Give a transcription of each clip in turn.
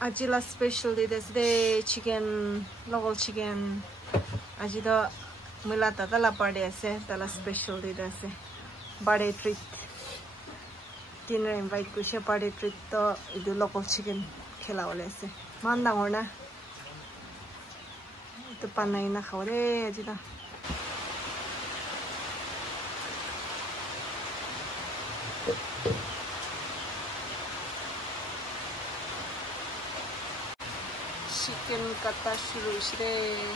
味はスペシャルですで、チキン、ロールチキン、味とmula tata la party ase, tala special day ase, birthday treat. Dinner invite kushe party treat to idu local chicken khela wale ase. Man dangor na. Itu panay na khawre aji da. Chicken kata shuru shire.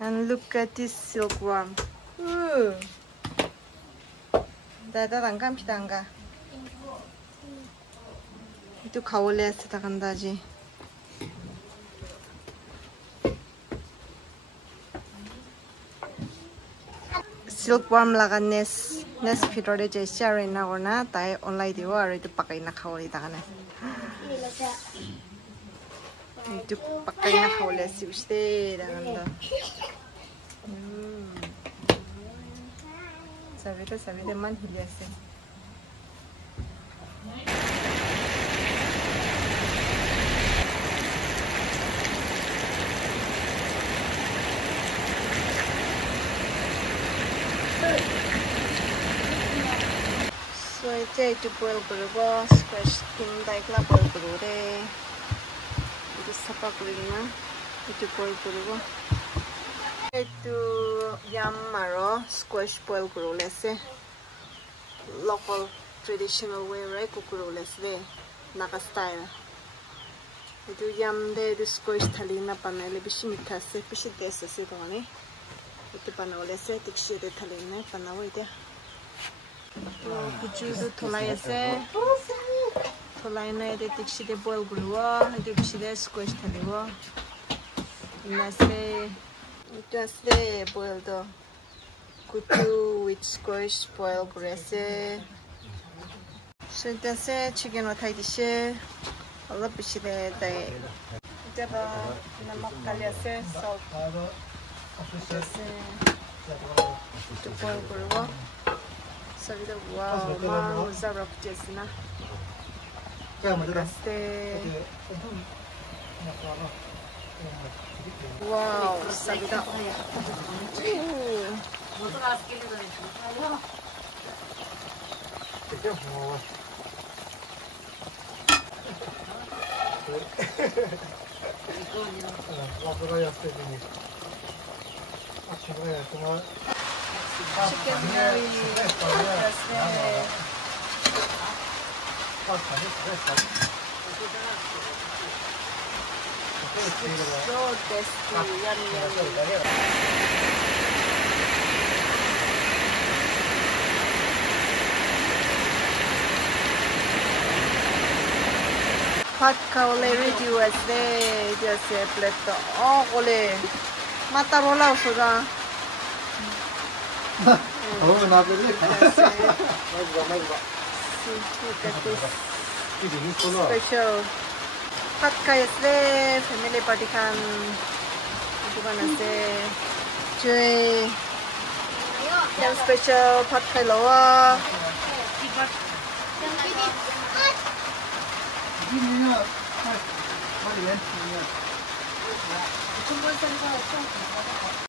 And look at this silkworm. Ooh. Dada tangkam pitanga. Itu kaule asa kandaji. Silkworm laga nest pitore je share na orna tai online diwa aru itu pakai na kaule takane. Itu pakai na kaule si uste takanda. Sabida man hilyase. So itu boil berupa squash tim daikla boil berure. Itu sapa kulina. Itu boil berupa. Itu yam maro squash boil kurulese local traditional way right kukurulese naga style itu yam de squash thali na panele bishi mitha se bishi taste se done itu panolese tikshi de thali na panawo ide to kuchu do tholai ase tholai na de tikshi de boil kurwa itu bishi de squash thali wo nase just the boiled kutu with squash boil kurese. So that's it. Chicken or Thai dish. A lot of fish there. They have namak kaliase salt. Just to boil kurwa. So we do wow. Mang zarap jesna. Kaste. Wow, sabida. Chicken curry. So tasty, yummy. Hot kaole ready was there, just a plate. Oh, ole, mata rola usura. Oh, 나들이 That's it. 맞아. See, look at this 이게 있구나. special hot kaisre family party kan itu kan ase cuy yang special hot kai lawa 이거는 빨리 왼.